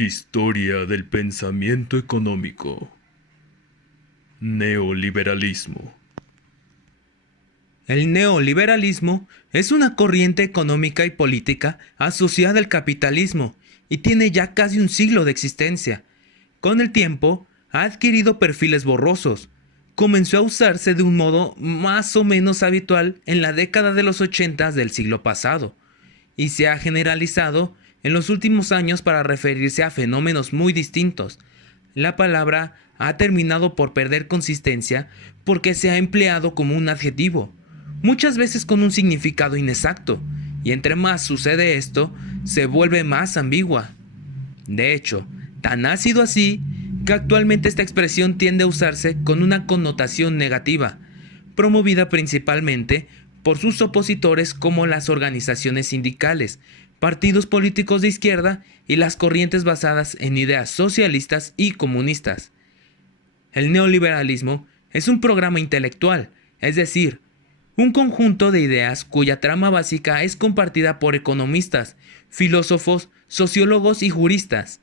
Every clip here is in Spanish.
Historia del pensamiento económico. Neoliberalismo. El neoliberalismo es una corriente económica y política asociada al capitalismo y tiene ya casi un siglo de existencia. Con el tiempo, ha adquirido perfiles borrosos. Comenzó a usarse de un modo más o menos habitual en la década de los 80 del siglo pasado y se ha generalizado en los últimos años para referirse a fenómenos muy distintos. La palabra ha terminado por perder consistencia porque se ha empleado como un adjetivo, muchas veces con un significado inexacto, y entre más sucede esto, se vuelve más ambigua. De hecho, tan ha sido así que actualmente esta expresión tiende a usarse con una connotación negativa, promovida principalmente por sus opositores como las organizaciones sindicales, partidos políticos de izquierda y las corrientes basadas en ideas socialistas y comunistas. El neoliberalismo es un programa intelectual, es decir, un conjunto de ideas cuya trama básica es compartida por economistas, filósofos, sociólogos y juristas,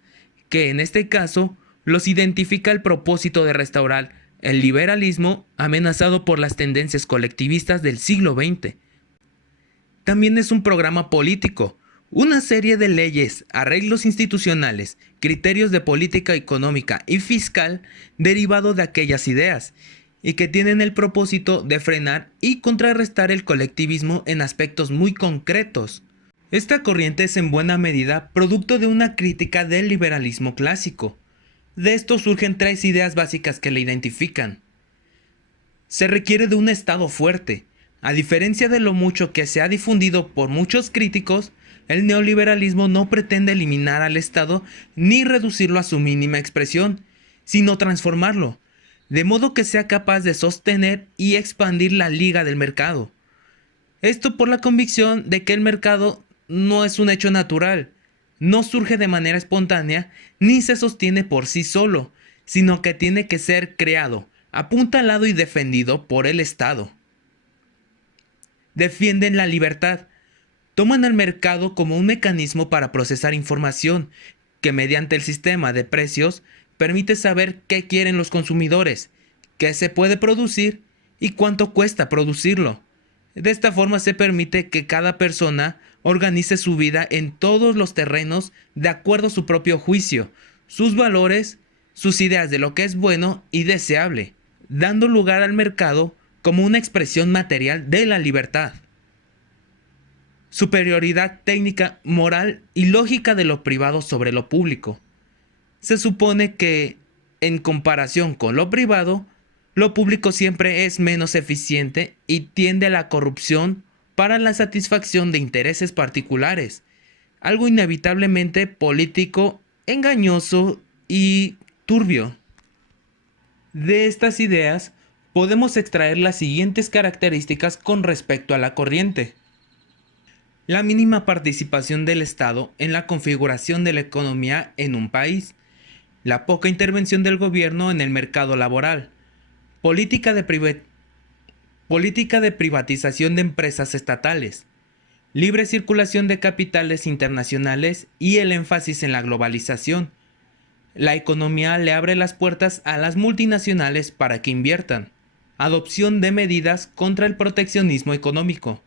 que en este caso los identifica el propósito de restaurar el liberalismo amenazado por las tendencias colectivistas del siglo XX. También es un programa político, una serie de leyes, arreglos institucionales, criterios de política económica y fiscal derivado de aquellas ideas, y que tienen el propósito de frenar y contrarrestar el colectivismo en aspectos muy concretos. Esta corriente es en buena medida producto de una crítica del liberalismo clásico. De esto surgen tres ideas básicas que le identifican. Se requiere de un Estado fuerte. A diferencia de lo mucho que se ha difundido por muchos críticos, el neoliberalismo no pretende eliminar al Estado ni reducirlo a su mínima expresión, sino transformarlo, de modo que sea capaz de sostener y expandir la liga del mercado. Esto por la convicción de que el mercado no es un hecho natural, no surge de manera espontánea ni se sostiene por sí solo, sino que tiene que ser creado, apuntalado y defendido por el Estado. Defienden la libertad. Toman al mercado como un mecanismo para procesar información que mediante el sistema de precios permite saber qué quieren los consumidores, qué se puede producir y cuánto cuesta producirlo. De esta forma se permite que cada persona organice su vida en todos los terrenos de acuerdo a su propio juicio, sus valores, sus ideas de lo que es bueno y deseable, dando lugar al mercado como una expresión material de la libertad. Superioridad técnica, moral y lógica de lo privado sobre lo público. Se supone que, en comparación con lo privado, lo público siempre es menos eficiente y tiende a la corrupción para la satisfacción de intereses particulares, algo inevitablemente político, engañoso y turbio. De estas ideas, podemos extraer las siguientes características con respecto a la corriente. La mínima participación del Estado en la configuración de la economía en un país, la poca intervención del gobierno en el mercado laboral, política de privatización de empresas estatales, libre circulación de capitales internacionales y el énfasis en la globalización. La economía le abre las puertas a las multinacionales para que inviertan. Adopción de medidas contra el proteccionismo económico.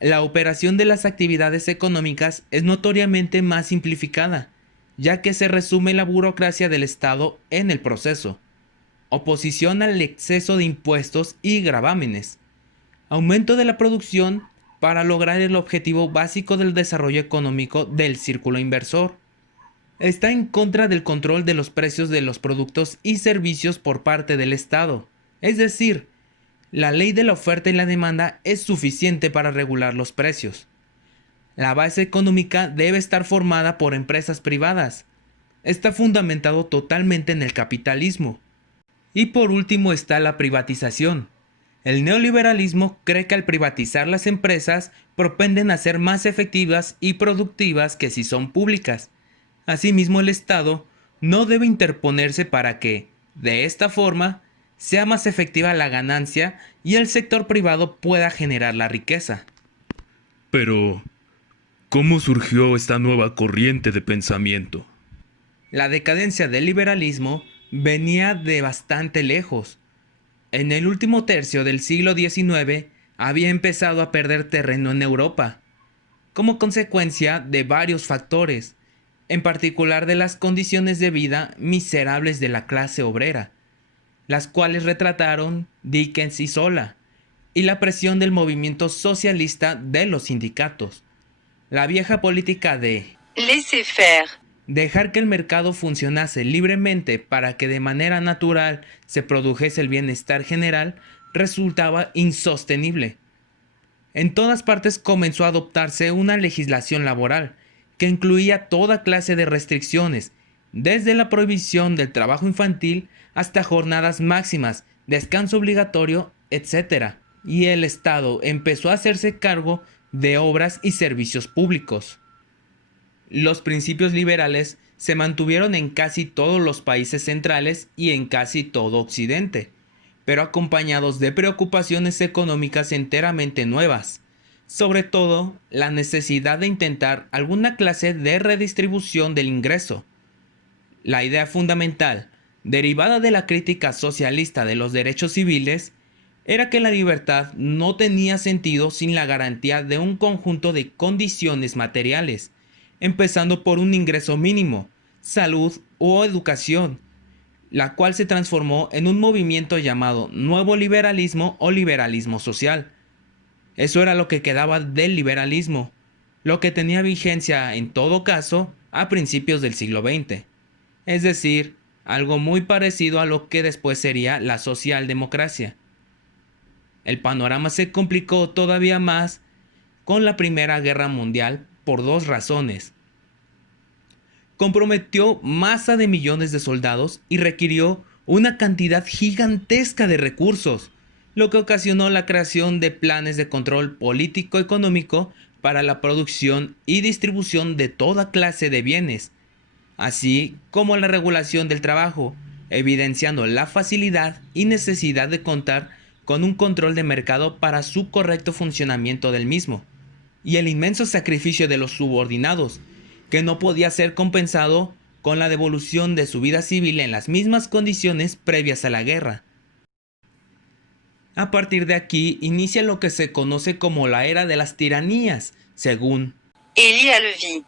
La operación de las actividades económicas es notoriamente más simplificada, ya que se resume la burocracia del Estado en el proceso. Oposición al exceso de impuestos y gravámenes. Aumento de la producción para lograr el objetivo básico del desarrollo económico del círculo inversor. Está en contra del control de los precios de los productos y servicios por parte del Estado, es decir, la ley de la oferta y la demanda es suficiente para regular los precios. La base económica debe estar formada por empresas privadas. Está fundamentado totalmente en el capitalismo. Y por último está la privatización. El neoliberalismo cree que al privatizar las empresas propenden a ser más efectivas y productivas que si son públicas. Asimismo, el Estado no debe interponerse para que, de esta forma, sea más efectiva la ganancia y el sector privado pueda generar la riqueza. Pero, ¿cómo surgió esta nueva corriente de pensamiento? La decadencia del liberalismo venía de bastante lejos. En el último tercio del siglo XIX había empezado a perder terreno en Europa, como consecuencia de varios factores, en particular de las condiciones de vida miserables de la clase obrera, las cuales retrataron Dickens y Zola, y la presión del movimiento socialista de los sindicatos. La vieja política de laissez-faire, dejar que el mercado funcionase libremente para que de manera natural se produjese el bienestar general resultaba insostenible. En todas partes comenzó a adoptarse una legislación laboral que incluía toda clase de restricciones, desde la prohibición del trabajo infantil hasta jornadas máximas, descanso obligatorio, etc. Y el Estado empezó a hacerse cargo de obras y servicios públicos. Los principios liberales se mantuvieron en casi todos los países centrales y en casi todo Occidente, pero acompañados de preocupaciones económicas enteramente nuevas, sobre todo la necesidad de intentar alguna clase de redistribución del ingreso. La idea fundamental, derivada de la crítica socialista de los derechos civiles, era que la libertad no tenía sentido sin la garantía de un conjunto de condiciones materiales, empezando por un ingreso mínimo, salud o educación, la cual se transformó en un movimiento llamado nuevo liberalismo o liberalismo social. Eso era lo que quedaba del liberalismo, lo que tenía vigencia en todo caso a principios del siglo XX, es decir, algo muy parecido a lo que después sería la socialdemocracia. El panorama se complicó todavía más con la Primera Guerra Mundial por dos razones. Comprometió masa de millones de soldados y requirió una cantidad gigantesca de recursos, lo que ocasionó la creación de planes de control político-económico para la producción y distribución de toda clase de bienes, así como la regulación del trabajo, evidenciando la facilidad y necesidad de contar con un control de mercado para su correcto funcionamiento del mismo, y el inmenso sacrificio de los subordinados, que no podía ser compensado con la devolución de su vida civil en las mismas condiciones previas a la guerra. A partir de aquí inicia lo que se conoce como la era de las tiranías, según Elie Halevi.